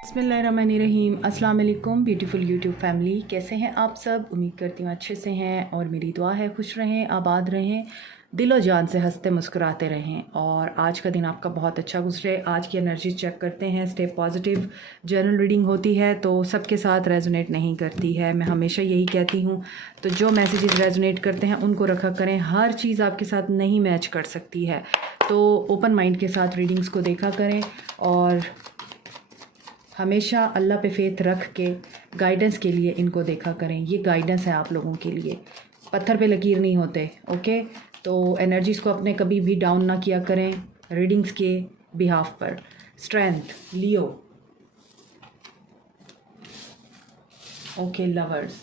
बिस्मिल्लाहिर्रहमानिर्रहीम। अस्सलाम वालेकुम ब्यूटीफुल यूट्यूब फैमिली, कैसे हैं आप सब? उम्मीद करती हूँ अच्छे से हैं और मेरी दुआ है खुश रहें, आबाद रहें, दिलो जान से हंसते मुस्कुराते रहें और आज का दिन आपका बहुत अच्छा गुजरे। आज की एनर्जी चेक करते हैं। Stay positive. जनरल रीडिंग होती है तो सबके साथ रेजोनेट नहीं करती है, मैं हमेशा यही कहती हूँ। तो जो मैसेजेस रेजोनेट करते हैं उनको रखा करें। हर चीज़ आपके साथ नहीं मैच कर सकती है, तो ओपन माइंड के साथ रीडिंग्स को देखा करें और हमेशा अल्लाह पे फेथ रख के गाइडेंस के लिए इनको देखा करें। ये गाइडेंस है आप लोगों के लिए, पत्थर पे लकीर नहीं होते। ओके, तो एनर्जीज़ को अपने कभी भी डाउन ना किया करें रीडिंग्स के बिहाफ पर। Strength Leo. Okay, lovers,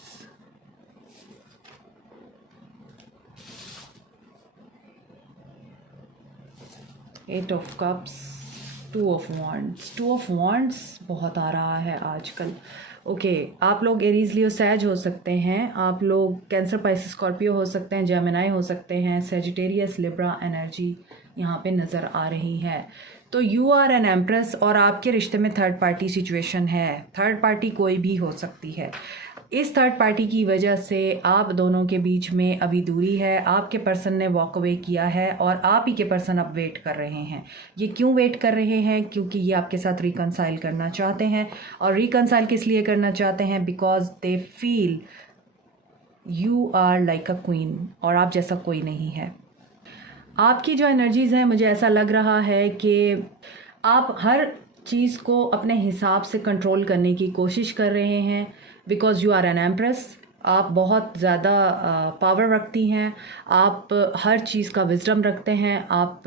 eight of cups, two of wands बहुत आ रहा है आजकल। ओके, आप लोग एरीज लियो सैज हो सकते हैं, आप लोग कैंसर पाइसिस स्कॉर्पियो हो सकते हैं, जेमिनाई हो सकते हैं, सेजिटेरियस लिब्रा एनर्जी यहाँ पे नज़र आ रही है। तो यू आर एन एम्प्रेस और आपके रिश्ते में थर्ड पार्टी सिचुएशन है। थर्ड पार्टी कोई भी हो सकती है। इस थर्ड पार्टी की वजह से आप दोनों के बीच में अभी दूरी है। आपके पर्सन ने वॉक अवे किया है और आप ही के पर्सन अब वेट कर रहे हैं। ये क्यों वेट कर रहे हैं? क्योंकि ये आपके साथ रिकंसाइल करना चाहते हैं। और रिकंसाइल किस लिए करना चाहते हैं? Because they feel you are like a queen और आप जैसा कोई नहीं है। आपकी जो एनर्जीज़ हैं, मुझे ऐसा लग रहा है कि आप हर चीज़ को अपने हिसाब से कंट्रोल करने की कोशिश कर रहे हैं। Because you are an empress, आप बहुत ज़्यादा पावर रखती हैं, आप हर चीज़ का विजडम रखते हैं, आप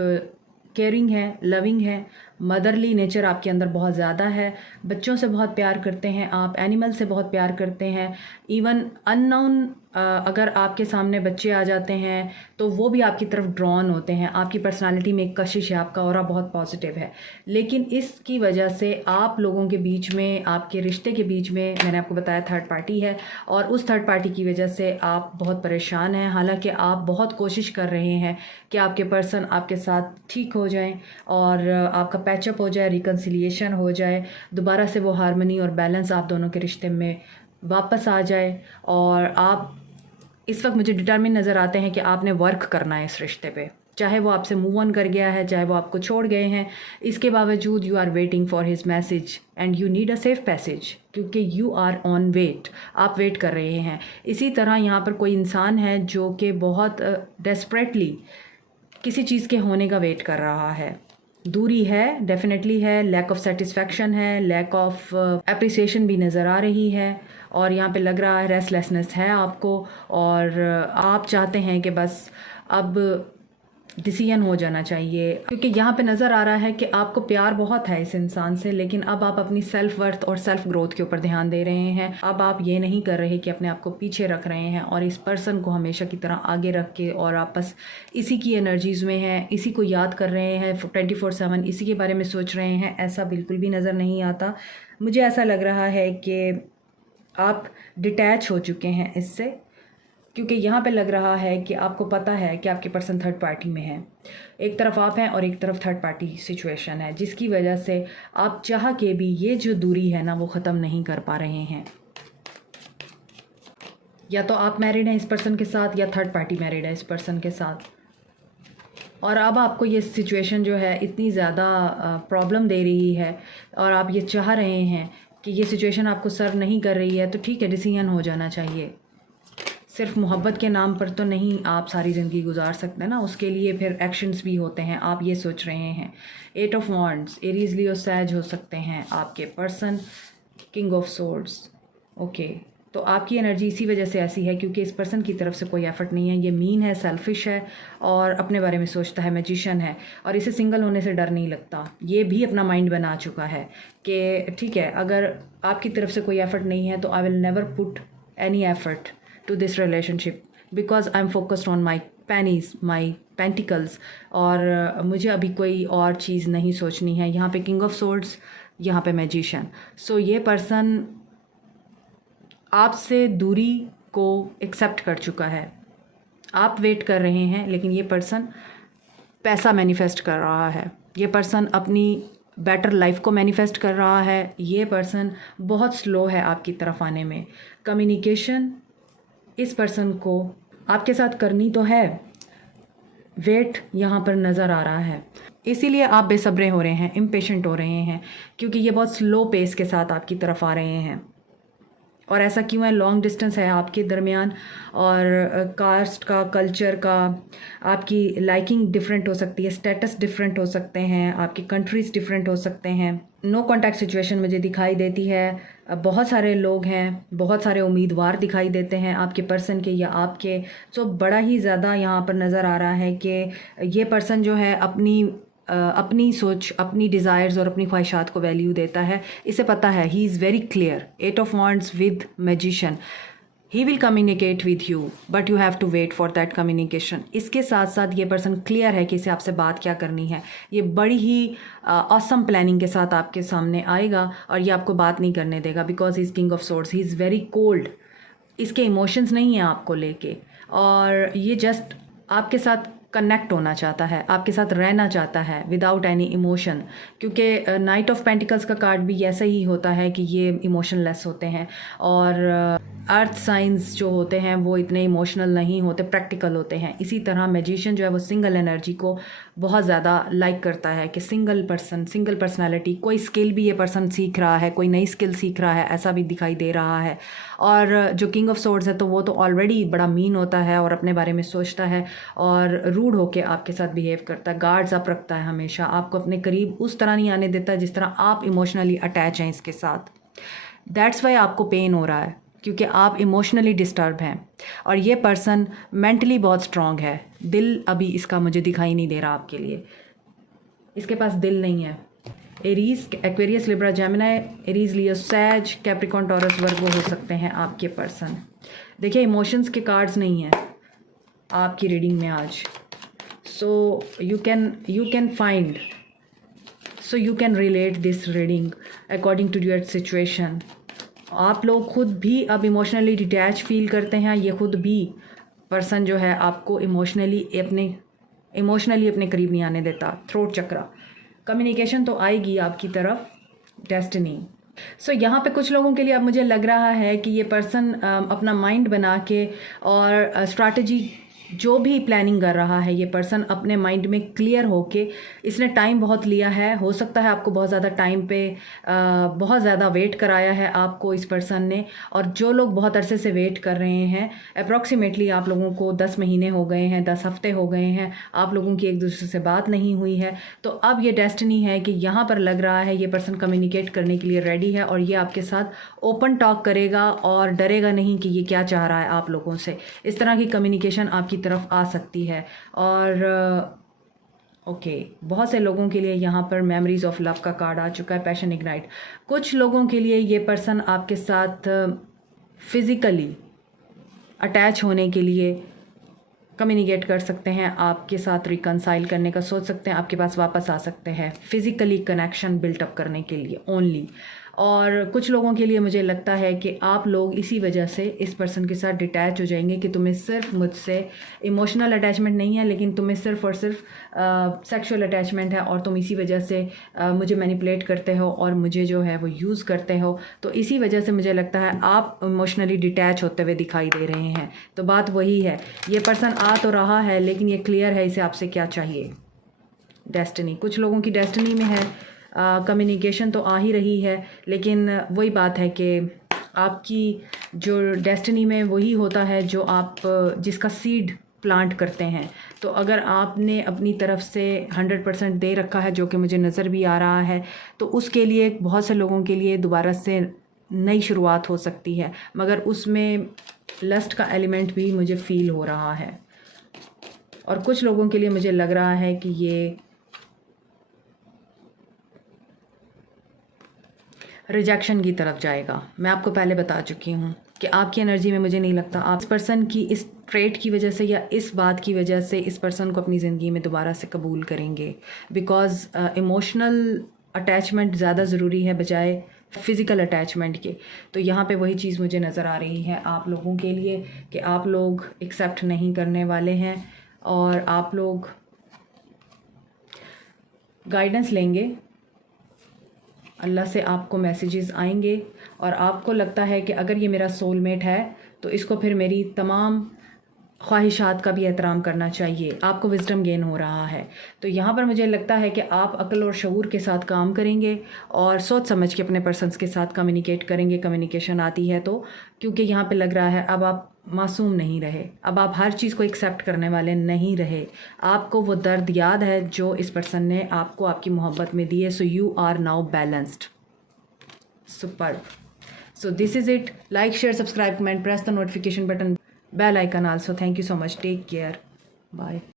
केयरिंग है, लविंग है, मदरली नेचर आपके अंदर बहुत ज़्यादा है। बच्चों से बहुत प्यार करते हैं आप, एनिमल से बहुत प्यार करते हैं। इवन अननोन अगर आपके सामने बच्चे आ जाते हैं तो वो भी आपकी तरफ ड्रॉन होते हैं। आपकी पर्सनालिटी में एक कशिश है, आपका ऑरा बहुत पॉजिटिव है। लेकिन इसकी वजह से आप लोगों के बीच में, आपके रिश्ते के बीच में, मैंने आपको बताया थर्ड पार्टी है और उस थर्ड पार्टी की वजह से आप बहुत परेशान हैं। हालांकि आप बहुत कोशिश कर रहे हैं कि आपके पर्सन आपके साथ ठीक हो जाएं और आपका पैचअप हो जाए, रिकन्सिलिएशन हो जाए, दोबारा से वो हार्मनी और बैलेंस आप दोनों के रिश्ते में वापस आ जाए। और आप इस वक्त मुझे डिटर्मिन नज़र आते हैं कि आपने वर्क करना है इस रिश्ते पे, चाहे वो आपसे मूव ऑन कर गया है, चाहे वो आपको छोड़ गए हैं। इसके बावजूद you are waiting for his message and you need a safe passage, क्योंकि यू आर ऑन वेट, आप वेट कर रहे हैं। इसी तरह यहाँ पर कोई इंसान है जो कि बहुत डेस्परेटली किसी चीज़ के होने का वेट कर रहा है। दूरी है, डेफिनेटली है, लैक ऑफ सेटिस्फैक्शन है, लैक ऑफ अप्रिसिएशन भी नज़र आ रही है और यहाँ पे लग रहा है रेस्टलेसनेस है आपको और आप चाहते हैं कि बस अब डिसीजन हो जाना चाहिए। क्योंकि यहाँ पे नज़र आ रहा है कि आपको प्यार बहुत है इस इंसान से, लेकिन अब आप अपनी सेल्फ वर्थ और सेल्फ ग्रोथ के ऊपर ध्यान दे रहे हैं। अब आप ये नहीं कर रहे कि अपने आप को पीछे रख रहे हैं और इस पर्सन को हमेशा की तरह आगे रख के और आप बस इसी की एनर्जीज़ में हैं, इसी को याद कर रहे हैं 24/7, इसी के बारे में सोच रहे हैं। ऐसा बिल्कुल भी नज़र नहीं आता। मुझे ऐसा लग रहा है कि आप डिटैच हो चुके हैं इससे, क्योंकि यहाँ पे लग रहा है कि आपको पता है कि आपके पर्सन थर्ड पार्टी में है। एक तरफ आप हैं और एक तरफ थर्ड पार्टी सिचुएशन है, जिसकी वजह से आप चाह के भी ये जो दूरी है ना वो ख़त्म नहीं कर पा रहे हैं। या तो आप मैरिड हैं इस पर्सन के साथ या थर्ड पार्टी मैरिड है इस पर्सन के साथ, और अब आपको ये सिचुएशन जो है इतनी ज़्यादा प्रॉब्लम दे रही है और आप ये चाह रहे हैं कि ये सिचुएशन आपको सर्व नहीं कर रही है, तो ठीक है, डिसीजन हो जाना चाहिए। सिर्फ मोहब्बत के नाम पर तो नहीं आप सारी ज़िंदगी गुजार सकते ना, उसके लिए फिर एक्शंस भी होते हैं। आप ये सोच रहे हैं। Eight of wands, Aries Leo Sag हो सकते हैं आपके person, king of swords. Okay, तो आपकी एनर्जी इसी वजह से ऐसी है क्योंकि इस पर्सन की तरफ से कोई एफर्ट नहीं है। ये मीन है, सेल्फिश है और अपने बारे में सोचता है, मैजिशियन है और इसे सिंगल होने से डर नहीं लगता। ये भी अपना माइंड बना चुका है कि ठीक है, अगर आपकी तरफ से कोई एफर्ट नहीं है तो I will never put any effort to this relationship because I'm focused on my pennies, my pentacles और मुझे अभी कोई और चीज़ नहीं सोचनी है। यहाँ पे किंग ऑफ सोर्ड्स, यहाँ पे मैजिशियन। सो ये पर्सन आपसे दूरी को एक्सेप्ट कर चुका है। आप वेट कर रहे हैं लेकिन ये पर्सन पैसा मैनिफेस्ट कर रहा है। ये पर्सन अपनी बेटर लाइफ को मैनिफेस्ट कर रहा है। ये पर्सन बहुत स्लो है आपकी तरफ आने में। कम्युनिकेशन इस पर्सन को आपके साथ करनी तो है, वेट यहाँ पर नज़र आ रहा है, इसीलिए आप बेसब्रे हो रहे हैं, इम्पेशेंट हो रहे हैं, क्योंकि ये बहुत स्लो पेस के साथ आपकी तरफ आ रहे हैं। और ऐसा क्यों है? लॉन्ग डिस्टेंस है आपके दरमियान, और कास्ट का, कल्चर का, आपकी लाइकिंग डिफरेंट हो सकती है, स्टेटस डिफरेंट हो सकते हैं, आपकी कंट्रीज़ डिफरेंट हो सकते हैं। नो कॉन्टैक्ट सिचुएशन मुझे दिखाई देती है। बहुत सारे लोग हैं, बहुत सारे उम्मीदवार दिखाई देते हैं आपके पर्सन के या आपके। सो बड़ा ही ज़्यादा यहाँ पर नज़र आ रहा है कि ये पर्सन जो है अपनी सोच, अपनी डिज़ायर्स और अपनी ख्वाहिशात को वैल्यू देता है। इसे पता है, he is very clear. 8 of wands with magician, he will communicate with you but you have to wait for that communication. इसके साथ साथ ये पर्सन क्लियर है कि इसे आपसे बात क्या करनी है। ये बड़ी ही ऑसम प्लानिंग के साथ आपके सामने आएगा और ये आपको बात नहीं करने देगा, because he is king of swords, he is very cold. इसके इमोशंस नहीं हैं आपको लेके, और ये जस्ट आपके साथ कनेक्ट होना चाहता है, आपके साथ रहना चाहता है विदाउट एनी इमोशन। क्योंकि नाइट ऑफ पेंटिकल्स का कार्ड भी ऐसा ही होता है कि ये इमोशनलेस होते हैं, और अर्थ साइंस जो होते हैं वो इतने इमोशनल नहीं होते, प्रैक्टिकल होते हैं। इसी तरह मैजिशियन जो है वो सिंगल एनर्जी को बहुत ज़्यादा लाइक करता है, कि सिंगल पर्सन, सिंगल पर्सनालिटी। कोई स्किल भी ये पर्सन सीख रहा है, कोई नई स्किल सीख रहा है, ऐसा भी दिखाई दे रहा है। और जो किंग ऑफ सोर्ड्स है तो वो तो ऑलरेडी बड़ा मीन होता है और अपने बारे में सोचता है और रूड होके आपके साथ बिहेव करता है, गार्ड्स अप रखता है हमेशा, आपको अपने करीब उस तरह नहीं आने देता जिस तरह आप इमोशनली अटैच हैं इसके साथ। दैट्स वाई आपको पेन हो रहा है, क्योंकि आप इमोशनली डिस्टर्ब हैं। और ये पर्सन मेंटली बहुत स्ट्रांग है। दिल अभी इसका मुझे दिखाई नहीं दे रहा आपके लिए, इसके पास दिल नहीं है। Aries, Aquarius, Libra, Gemini, Aries, Leo, Sag, Capricorn, taurus, वर्गो हो सकते हैं आपके पर्सन। देखिए, इमोशंस के कार्ड्स नहीं हैं आपकी रीडिंग में आज। So you can find, so you can relate this reading according to your situation. आप लोग खुद भी अब इमोशनली डिटैच फील करते हैं। ये खुद भी पर्सन जो है आपको इमोशनली अपने करीब नहीं आने देता। थ्रोट चक्रा, कम्युनिकेशन तो आएगी आपकी तरफ, डेस्टिनी। सो यहाँ पे कुछ लोगों के लिए अब मुझे लग रहा है कि ये पर्सन अपना माइंड बना के और स्ट्रैटेजी जो भी प्लानिंग कर रहा है, ये पर्सन अपने माइंड में क्लियर होके, इसने टाइम बहुत लिया है। हो सकता है आपको बहुत ज़्यादा टाइम पे बहुत ज़्यादा वेट कराया है आपको इस पर्सन ने। और जो लोग बहुत अरसे से वेट कर रहे हैं, अप्रॉक्सीमेटली आप लोगों को 10 महीने हो गए हैं, 10 हफ्ते हो गए हैं, आप लोगों की एक दूसरे से बात नहीं हुई है। तो अब ये डेस्टिनी है कि यहाँ पर लग रहा है ये पर्सन कम्युनिकेट करने के लिए रेडी है, और ये आपके साथ ओपन टॉक करेगा और डरेगा नहीं कि ये क्या चाह रहा है आप लोगों से। इस तरह की कम्युनिकेशन आपकी तरफ आ सकती है। और ओके, बहुत से लोगों के लिए यहाँ पर मेमोरीज ऑफ लव का कार्ड आ चुका है, पैशन इग्नाइट। कुछ लोगों के लिए ये पर्सन आपके साथ फिज़िकली अटैच होने के लिए कम्युनिकेट कर सकते हैं, आपके साथ रिकनसाइल करने का सोच सकते हैं, आपके पास वापस आ सकते हैं फिज़िकली कनेक्शन बिल्टअप करने के लिए ओनली। और कुछ लोगों के लिए मुझे लगता है कि आप लोग इसी वजह से इस पर्सन के साथ डिटैच हो जाएंगे कि तुम्हें सिर्फ मुझसे इमोशनल अटैचमेंट नहीं है, लेकिन तुम्हें सिर्फ और सिर्फ सेक्सुअल अटैचमेंट है, और तुम इसी वजह से मुझे मैनिपुलेट करते हो और मुझे जो है वो यूज़ करते हो। तो इसी वजह से मुझे लगता है आप इमोशनली डिटैच होते हुए दिखाई दे रहे हैं। तो बात वही है, ये पर्सन आ तो रहा है लेकिन ये क्लियर है इसे आपसे क्या चाहिए। डेस्टिनी, कुछ लोगों की डेस्टिनी में है कम्युनिकेशन तो आ ही रही है, लेकिन वही बात है कि आपकी जो डेस्टिनी में वही होता है जो आप जिसका सीड प्लांट करते हैं। तो अगर आपने अपनी तरफ से 100% दे रखा है, जो कि मुझे नज़र भी आ रहा है, तो उसके लिए बहुत से लोगों के लिए दोबारा से नई शुरुआत हो सकती है, मगर उसमें लस्ट का एलिमेंट भी मुझे फ़ील हो रहा है। और कुछ लोगों के लिए मुझे लग रहा है कि ये रिजेक्शन की तरफ जाएगा। मैं आपको पहले बता चुकी हूँ कि आपकी एनर्जी में मुझे नहीं लगता आप इस पर्सन की इस ट्रेट की वजह से या इस बात की वजह से इस पर्सन को अपनी ज़िंदगी में दोबारा से कबूल करेंगे, बिकॉज़ इमोशनल अटैचमेंट ज़्यादा ज़रूरी है बजाय फ़िज़िकल अटैचमेंट के। तो यहाँ पे वही चीज़ मुझे नज़र आ रही है आप लोगों के लिए कि आप लोग एक्सेप्ट नहीं करने वाले हैं और आप लोग गाइडेंस लेंगे अल्लाह से आपको मैसेजेस आएंगे और आपको लगता है कि अगर ये मेरा सोलमेट है तो इसको फिर मेरी तमाम ख्वाहिशात का भी एहतराम करना चाहिए। आपको विजडम गेन हो रहा है। तो यहाँ पर मुझे लगता है कि आप अक्ल और शऊर के साथ काम करेंगे और सोच समझ के अपने पर्सन्स के साथ कम्युनिकेट करेंगे, कम्युनिकेशन आती है तो, क्योंकि यहाँ पे लग रहा है अब आप मासूम नहीं रहे, अब आप हर चीज़ को एक्सेप्ट करने वाले नहीं रहे। आपको वो दर्द याद है जो इस पर्सन ने आपको आपकी मोहब्बत में दी है। So you are now balanced. Super. So this is it. Like, share, subscribe, comment, press the notification button, bell icon also. Thank you so much. Take care. Bye.